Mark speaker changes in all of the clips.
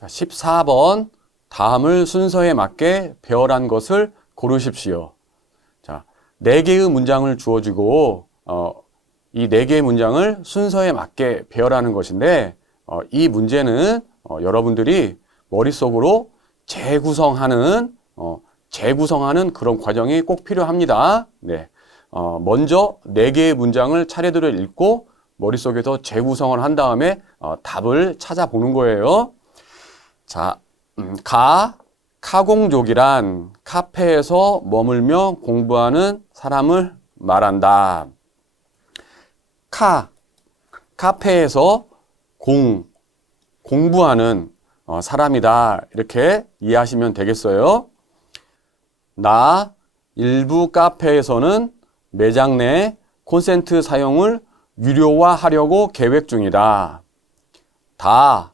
Speaker 1: 자, 14번 다음을 순서에 맞게 배열한 것을 고르십시오. 자, 네 개의 문장을 주어지고 어, 이네 개의 문장을 순서에 맞게 배열하는 것인데 어, 이 문제는 어, 여러분들이 머릿속으로 재구성하는 어, 재구성하는 그런 과정이 꼭 필요합니다. 네. 어, 먼저 네 개의 문장을 차례대로 읽고 머릿속에서 재구성을 한 다음에 어, 답을 찾아보는 거예요. 자, 음, 가, 카공족이란 카페에서 머물며 공부하는 사람을 말한다. 카, 카페에서 공, 공부하는 어, 사람이다. 이렇게 이해하시면 되겠어요. 나, 일부 카페에서는 매장 내 콘센트 사용을 유료화하려고 계획 중이다. 다,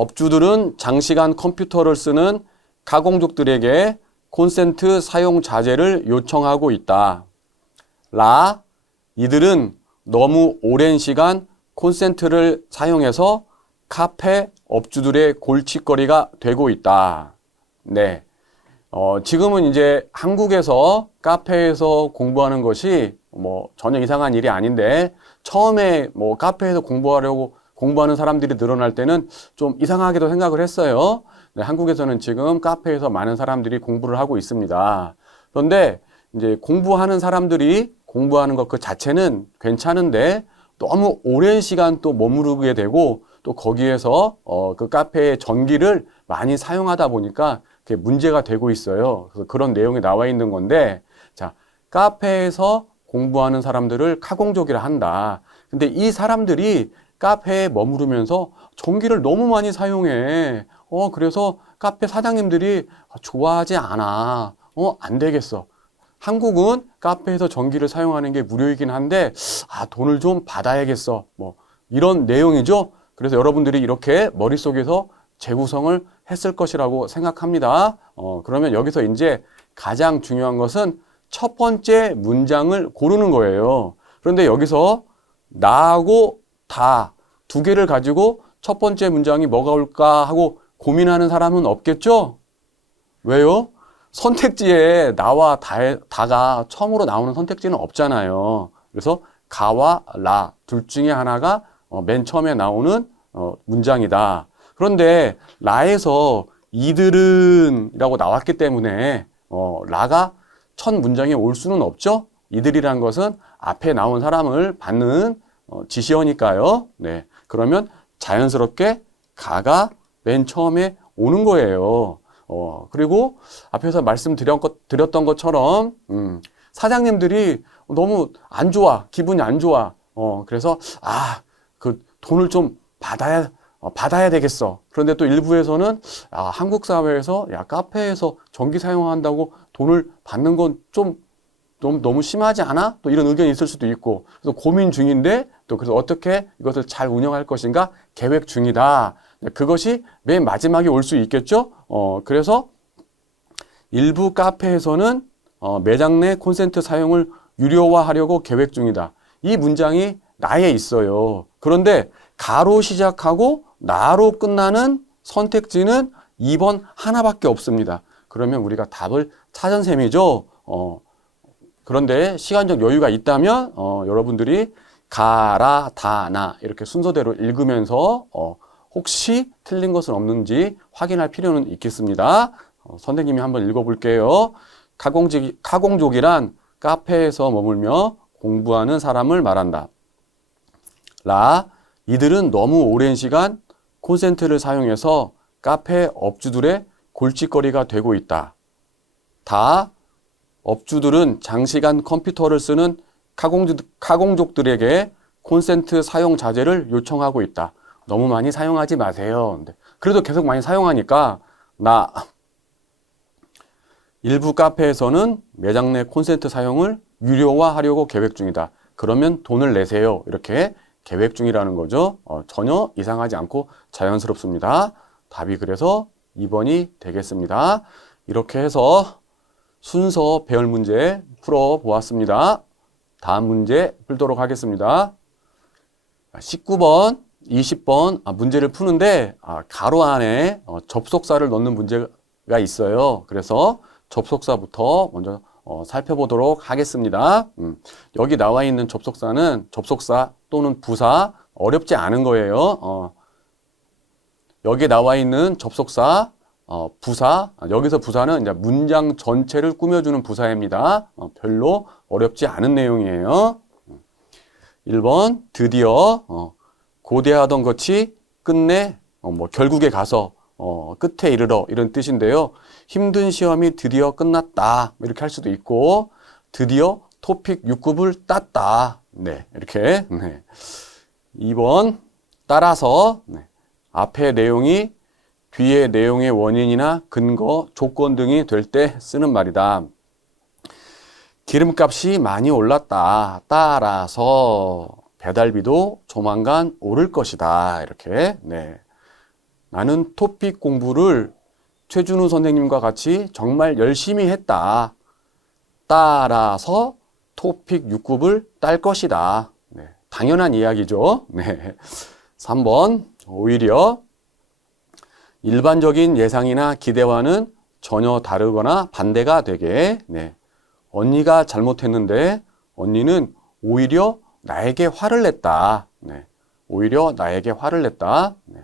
Speaker 1: 업주들은 장시간 컴퓨터를 쓰는 가공족들에게 콘센트 사용 자제를 요청하고 있다. 라, 이들은 너무 오랜 시간 콘센트를 사용해서 카페 업주들의 골칫거리가 되고 있다. 네. 어, 지금은 이제 한국에서 카페에서 공부하는 것이 뭐 전혀 이상한 일이 아닌데 처음에 뭐 카페에서 공부하려고 공부하는 사람들이 늘어날 때는 좀 이상하게도 생각을 했어요. 네, 한국에서는 지금 카페에서 많은 사람들이 공부를 하고 있습니다. 그런데 이제 공부하는 사람들이 공부하는 것 그 자체는 괜찮은데 너무 오랜 시간 또 머무르게 되고 또 거기에서 어, 그 카페의 전기를 많이 사용하다 보니까 그게 문제가 되고 있어요. 그래서 그런 내용이 나와 있는 건데 자, 카페에서 공부하는 사람들을 카공족이라 한다. 근데 이 사람들이 카페에 머무르면서 전기를 너무 많이 사용해. 어, 그래서 카페 사장님들이 좋아하지 않아. 어, 안 되겠어. 한국은 카페에서 전기를 사용하는 게 무료이긴 한데, 아, 돈을 좀 받아야겠어. 뭐, 이런 내용이죠. 그래서 여러분들이 이렇게 머릿속에서 재구성을 했을 것이라고 생각합니다. 어, 그러면 여기서 이제 가장 중요한 것은 첫 번째 문장을 고르는 거예요. 그런데 여기서 나하고 다 두 개를 가지고 첫 번째 문장이 뭐가 올까 하고 고민하는 사람은 없겠죠? 왜요? 선택지에 나와 다, 다가 처음으로 나오는 선택지는 없잖아요. 그래서 가와 라 둘 중에 하나가 어, 맨 처음에 나오는 어, 문장이다. 그런데 라에서 이들은 이라고 나왔기 때문에 어, 라가 첫 문장에 올 수는 없죠. 이들이란 것은 앞에 나온 사람을 받는 어, 지시어니까요. 네. 그러면 자연스럽게 가가 맨 처음에 오는 거예요. 어, 그리고 앞에서 말씀드렸던 것처럼, 음, 사장님들이 너무 안 좋아. 기분이 안 좋아. 어, 그래서, 아, 그 돈을 좀 받아야, 어, 받아야 되겠어. 그런데 또 일부에서는, 아, 한국 사회에서, 야, 카페에서 전기 사용한다고 돈을 받는 건 좀, 너무, 너무 심하지 않아? 또 이런 의견이 있을 수도 있고. 그래서 고민 중인데, 또 그래서 어떻게 이것을 잘 운영할 것인가 계획 중이다. 그것이 맨 마지막에 올 수 있겠죠? 어, 그래서 일부 카페에서는 어, 매장 내 콘센트 사용을 유료화하려고 계획 중이다. 이 문장이 나에 있어요. 그런데 가로 시작하고 나로 끝나는 선택지는 2번 하나밖에 없습니다. 그러면 우리가 답을 찾은 셈이죠. 어, 그런데 시간적 여유가 있다면 어, 여러분들이 가라, 다, 나 이렇게 순서대로 읽으면서 어, 혹시 틀린 것은 없는지 확인할 필요는 있겠습니다. 어, 선생님이 한번 읽어볼게요. 가공직, 가공족이란 카페에서 머물며 공부하는 사람을 말한다. 라, 이들은 너무 오랜 시간 콘센트를 사용해서 카페 업주들의 골칫거리가 되고 있다. 다, 업주들은 장시간 컴퓨터를 쓰는 카공족, 카공족들에게 콘센트 사용 자제를 요청하고 있다. 너무 많이 사용하지 마세요. 그래도 계속 많이 사용하니까 나 일부 카페에서는 매장 내 콘센트 사용을 유료화하려고 계획 중이다. 그러면 돈을 내세요. 이렇게 계획 중이라는 거죠. 어, 전혀 이상하지 않고 자연스럽습니다. 답이 그래서 2번이 되겠습니다. 이렇게 해서 순서 배열 문제 풀어 보았습니다. 다음 문제 풀도록 하겠습니다. 19번 20번 아, 문제를 푸는데 아, 가로 안에 어, 접속사를 넣는 문제가 있어요. 그래서 접속사부터 먼저 어, 살펴보도록 하겠습니다. 음, 여기 나와 있는 접속사는 접속사 또는 부사 어렵지 않은 거예요. 어, 여기 나와 있는 접속사 어, 부사 아, 여기서 부사는 이제 문장 전체를 꾸며주는 부사입니다. 어, 별로 어렵지 않은 내용이에요. 1번 드디어 어, 고대하던 것이 끝내 어, 뭐 결국에 가서 어, 끝에 이르러 이런 뜻인데요. 힘든 시험이 드디어 끝났다 이렇게 할 수도 있고 드디어 토픽 6급을 땄다. 네 이렇게 네. 2번 따라서 네. 앞의 내용이 뒤의 내용의 원인이나 근거, 조건 등이 될 때 쓰는 말이다. 기름값이 많이 올랐다. 따라서 배달비도 조만간 오를 것이다. 이렇게. 네. 나는 토픽 공부를 최준우 선생님과 같이 정말 열심히 했다. 따라서 토픽 6급을 딸 것이다. 네. 당연한 이야기죠. 네. 3번. 오히려 일반적인 예상이나 기대와는 전혀 다르거나 반대가 되게 네. 언니가 잘못했는데 언니는 오히려 나에게 화를 냈다. 네. 오히려 나에게 화를 냈다. 네.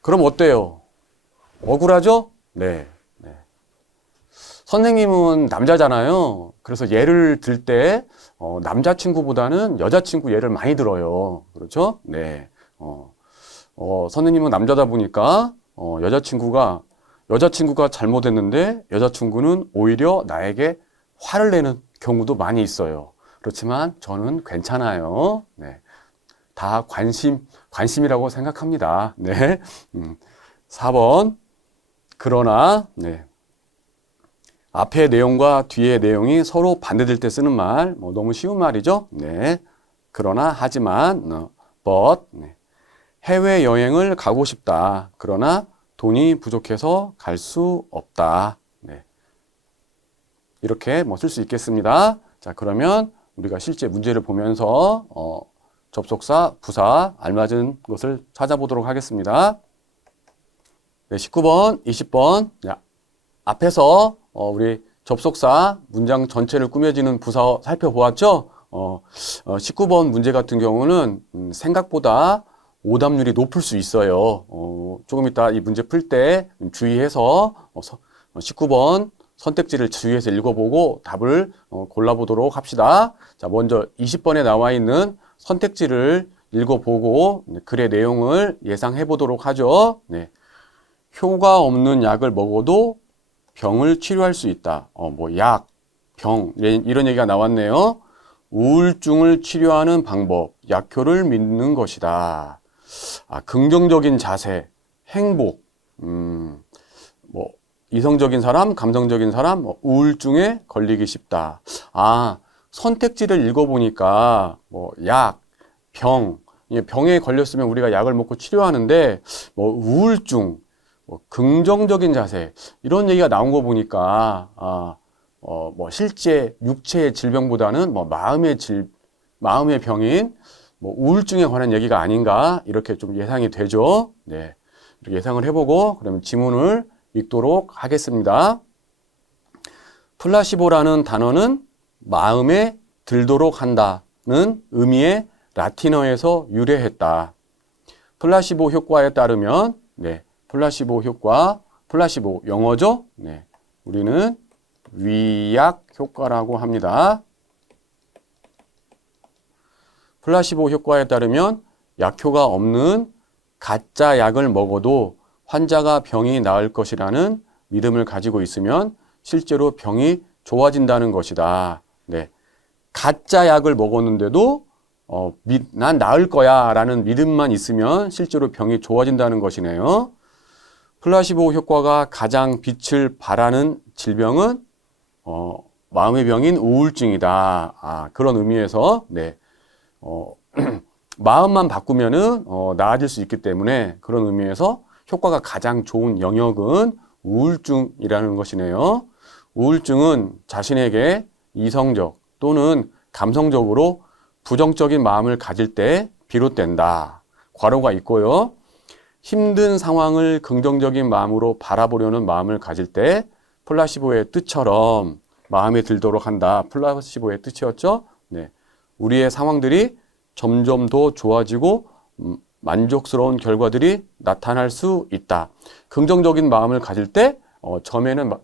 Speaker 1: 그럼 어때요? 억울하죠? 네. 네. 선생님은 남자잖아요. 그래서 예를 들때 어, 남자친구보다는 여자친구 예를 많이 들어요. 그렇죠? 네. 어, 어, 선생님은 남자다 보니까 어, 여자친구가 여자친구가 잘못했는데 여자친구는 오히려 나에게 화를 내는 경우도 많이 있어요. 그렇지만 저는 괜찮아요. 네. 다 관심, 관심이라고 생각합니다. 네. 음, 4번. 그러나, 네. 앞의 내용과 뒤의 내용이 서로 반대될 때 쓰는 말, 뭐 너무 쉬운 말이죠. 네. 그러나, 하지만, 어, but, 네. 해외 여행을 가고 싶다. 그러나 돈이 부족해서 갈 수 없다. 네. 이렇게 뭐 쓸 수 있겠습니다. 자, 그러면 우리가 실제 문제를 보면서 어, 접속사, 부사, 알맞은 것을 찾아보도록 하겠습니다. 네, 19번, 20번. 자, 앞에서 어, 우리 접속사 문장 전체를 꾸며지는 부사 살펴보았죠? 어, 어, 19번 문제 같은 경우는 음, 생각보다 오답률이 높을 수 있어요. 어, 조금 이따 이 문제 풀 때 주의해서 어, 서, 19번 선택지를 주의해서 읽어보고 답을 어, 골라보도록 합시다. 자, 먼저 20번에 나와 있는 선택지를 읽어보고 글의 내용을 예상해 보도록 하죠. 네. 효과 없는 약을 먹어도 병을 치료할 수 있다. 어, 뭐 약, 병 이런 얘기가 나왔네요. 우울증을 치료하는 방법, 약효를 믿는 것이다. 아, 긍정적인 자세, 행복, 음, 뭐, 이성적인 사람, 감성적인 사람, 뭐 우울증에 걸리기 쉽다. 아, 선택지를 읽어보니까, 뭐, 약, 병, 병에 걸렸으면 우리가 약을 먹고 치료하는데, 뭐, 우울증, 뭐, 긍정적인 자세, 이런 얘기가 나온 거 보니까, 아, 어, 뭐, 실제 육체의 질병보다는 뭐, 마음의 질, 마음의 병인 뭐 우울증에 관한 얘기가 아닌가 이렇게 좀 예상이 되죠. 네. 이렇게 예상을 해보고 그러면 지문을 읽도록 하겠습니다. 플라시보라는 단어는 마음에 들도록 한다는 의미의 라틴어에서 유래했다. 플라시보 효과에 따르면 네, 플라시보 효과, 플라시보 영어죠? 네. 우리는 위약 효과라고 합니다. 플라시보 효과에 따르면 약효가 없는 가짜 약을 먹어도 환자가 병이 나을 것이라는 믿음을 가지고 있으면 실제로 병이 좋아진다는 것이다. 네. 가짜 약을 먹었는데도 어, 미, 난 나을 거야 라는 믿음만 있으면 실제로 병이 좋아진다는 것이네요. 플라시보 효과가 가장 빛을 발하는 질병은 어, 마음의 병인 우울증이다. 아, 그런 의미에서 네. 어, 마음만 바꾸면은 어, 나아질 수 있기 때문에 그런 의미에서 효과가 가장 좋은 영역은 우울증이라는 것이네요. 우울증은 자신에게 이성적 또는 감성적으로 부정적인 마음을 가질 때 비롯된다. 괄호가 있고요. 힘든 상황을 긍정적인 마음으로 바라보려는 마음을 가질 때 플라시보의 뜻처럼 마음에 들도록 한다. 플라시보의 뜻이었죠. 네. 우리의 상황들이 점점 더 좋아지고 음, 만족스러운 결과들이 나타날 수 있다. 긍정적인 마음을 가질 때 어, 처음에는 마-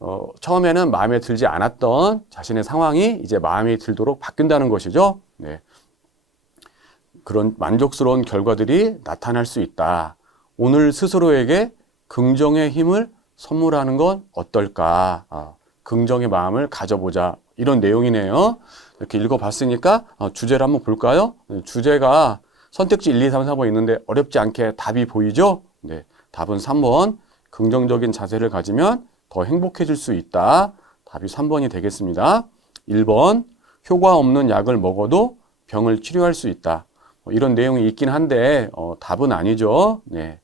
Speaker 1: 어, 처음에는 마음에 들지 않았던 자신의 상황이 이제 마음에 들도록 바뀐다는 것이죠. 네. 그런 만족스러운 결과들이 나타날 수 있다. 오늘 스스로에게 긍정의 힘을 선물하는 건 어떨까? 아, 긍정의 마음을 가져보자. 이런 내용이네요. 이렇게 읽어봤으니까 어, 주제를 한번 볼까요? 네, 주제가 선택지 1, 2, 3, 4번 있는데 어렵지 않게 답이 보이죠? 네, 답은 3번. 긍정적인 자세를 가지면 더 행복해질 수 있다. 답이 3번이 되겠습니다. 1번. 효과 없는 약을 먹어도 병을 치료할 수 있다. 뭐 이런 내용이 있긴 한데 어, 답은 아니죠. 네.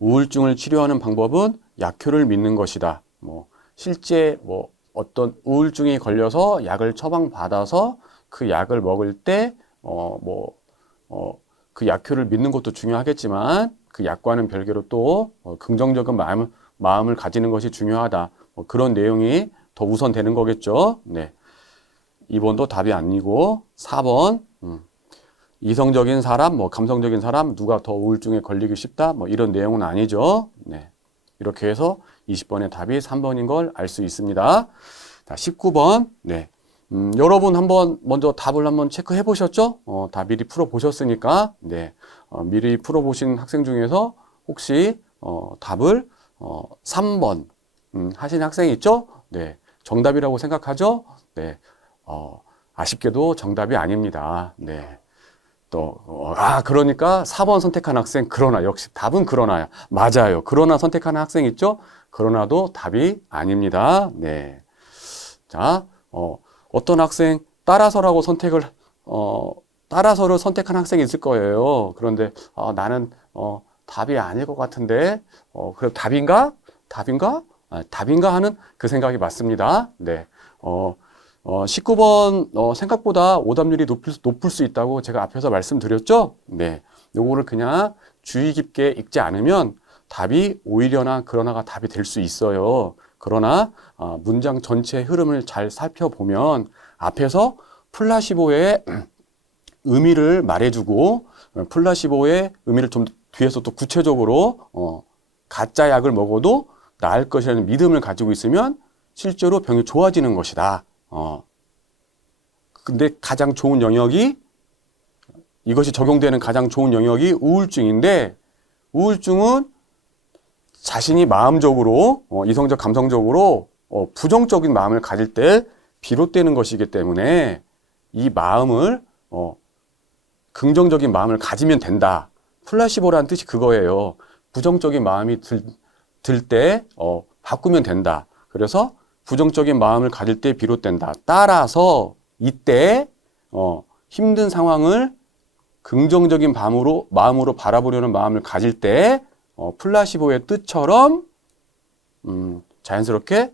Speaker 1: 우울증을 치료하는 방법은 약효를 믿는 것이다. 뭐 실제 뭐 어떤 우울증이 걸려서 약을 처방받아서 그 약을 먹을 때 어 뭐 어 그 약효를 믿는 것도 중요하겠지만 그 약과는 별개로 또 어, 긍정적인 마음 마음을 가지는 것이 중요하다. 뭐 그런 내용이 더 우선되는 거겠죠. 네. 2번도 답이 아니고 4번 음. 이성적인 사람, 뭐 감성적인 사람, 누가 더 우울증에 걸리기 쉽다, 뭐 이런 내용은 아니죠. 네. 이렇게 해서 20번의 답이 3번인 걸 알 수 있습니다. 자, 19번. 네. 음, 여러분 한번 먼저 답을 한번 체크해 보셨죠? 어, 다 미리 풀어 보셨으니까, 네. 어, 미리 풀어 보신 학생 중에서 혹시, 어, 답을, 어, 3번, 음, 하신 학생이 있죠? 네. 정답이라고 생각하죠? 네. 어, 아쉽게도 정답이 아닙니다. 네. 또, 어, 아, 그러니까 4번 선택한 학생, 그러나, 역시 답은 그러나야. 맞아요. 그러나 선택하는 학생 있죠? 그러나도 답이 아닙니다. 네. 자, 어, 어떤 학생 따라서라고 선택을, 어, 따라서를 선택한 학생이 있을 거예요. 그런데, 어, 나는, 어, 답이 아닐 것 같은데, 어, 그럼 답인가? 답인가? 아, 답인가 하는 그 생각이 맞습니다. 네. 어, 어, 19번, 어, 생각보다 오답률이 높을, 수- 높을 수 있다고 제가 앞에서 말씀드렸죠? 네. 요거를 그냥 주의 깊게 읽지 않으면 답이 오히려나 그러나가 답이 될 수 있어요. 그러나, 어, 문장 전체의 흐름을 잘 살펴보면 앞에서 플라시보의 의미를 말해주고, 어, 플라시보의 의미를 좀 뒤에서 또 구체적으로, 어, 가짜 약을 먹어도 나을 것이라는 믿음을 가지고 있으면 실제로 병이 좋아지는 것이다. 어. 근데 가장 좋은 영역이 이것이 적용되는 가장 좋은 영역이 우울증인데 우울증은 자신이 마음적으로 어, 이성적 감성적으로 어, 부정적인 마음을 가질 때 비롯되는 것이기 때문에 이 마음을 어, 긍정적인 마음을 가지면 된다. 플라시보라는 뜻이 그거예요. 부정적인 마음이 들, 들 때, 어, 바꾸면 된다. 그래서 부정적인 마음을 가질 때 비롯된다. 따라서 이때, 어, 힘든 상황을 긍정적인 마음으로, 마음으로 바라보려는 마음을 가질 때, 어, 플라시보의 뜻처럼, 음, 자연스럽게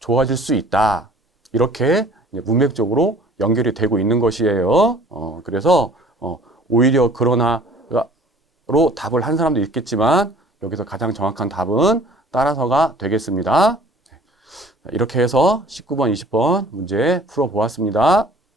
Speaker 1: 좋아질 수 있다. 이렇게 문맥적으로 연결이 되고 있는 것이에요. 어, 그래서, 어, 오히려 그러나로 답을 한 사람도 있겠지만, 여기서 가장 정확한 답은 따라서가 되겠습니다. 이렇게 해서 19번, 20번 문제 풀어보았습니다.